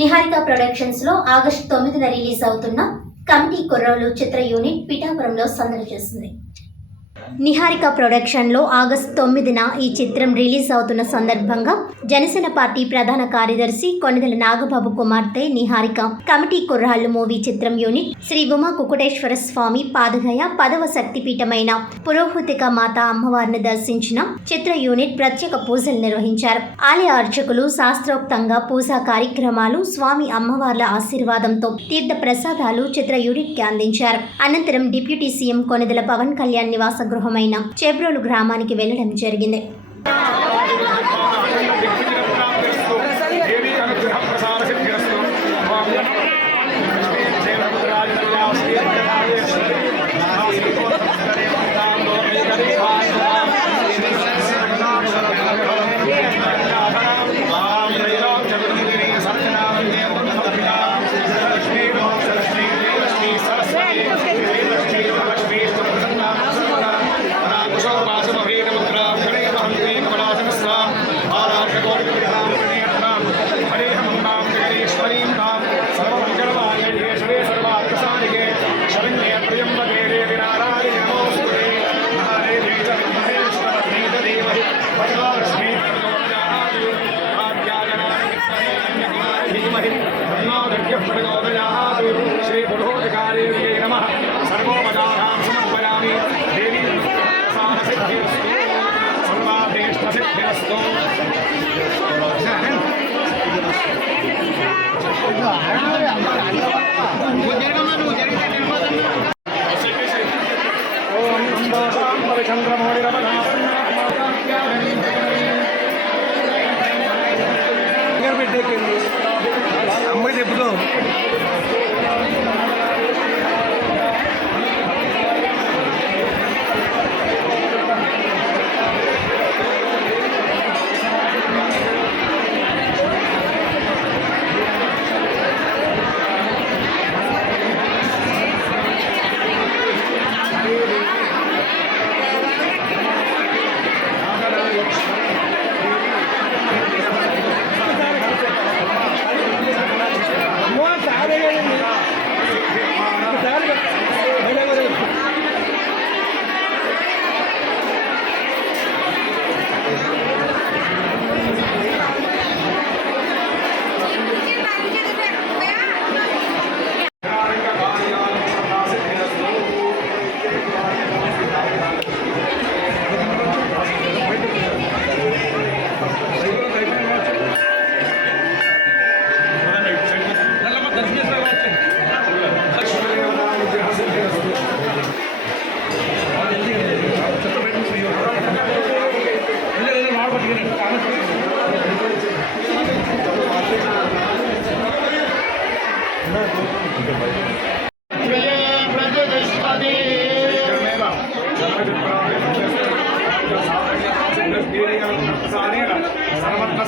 Niharika productions లో August 9న release అవుతున్న committee కుర్రోళ్ళు చిత్ర యూనిట్ పిఠాపురంలో సందడి చేసింది. నిహారిక ప్రొడక్షన్లో ఆగస్టు 9న ఈ చిత్రం రిలీజ్ అవుతున్న సందర్భంగా జనసేన పార్టీ ప్రధాన కార్యదర్శి కొనిదెల నాగబాబు కుమార్తె నిహారిక కమిటీ కుర్రాళ్ళు మూవీ చిత్రం యూనిట్ శ్రీ ఉమా కుకుటేశ్వర స్వామి పాదగయ 10వ శక్తిపీఠమైన పురోహితిక మాత అమ్మవారిని దర్శించిన చిత్ర యూనిట్ ప్రత్యేక పూజలు నిర్వహించారు. ఆలయ అర్చకులు శాస్త్రోక్తంగా పూజా కార్యక్రమాలు, స్వామి అమ్మవార్ల ఆశీర్వాదంతో తీర్థ ప్రసాదాలు చిత్ర యూనిట్ కి అందించారు. అనంతరం డిప్యూటీ సీఎం కొనిదెల పవన్ కళ్యాణ్ నివాస గృహమైన చేబ్రోలు గ్రామానికి వెళ్లడం జరిగింది. श्री पुरोहितकार्ये नमः सर्वोपचारां समर्पयामि देवी सिद्धिरस्तु सर्वाभीष्टसिद्धिरस्तु। అమ్మాయి చెప్పుకో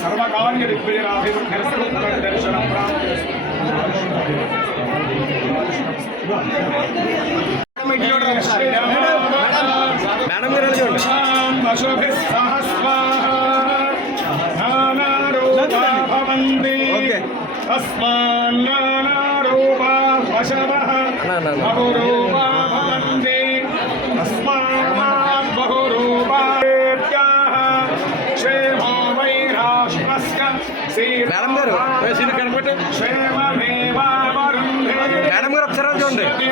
सर्वकार्य दिग्विजयाभिदर्शनं మేడం గారు చూడండి మేడం గారు కనపట్టు మేడం గారు ఒకసారి చూడండి.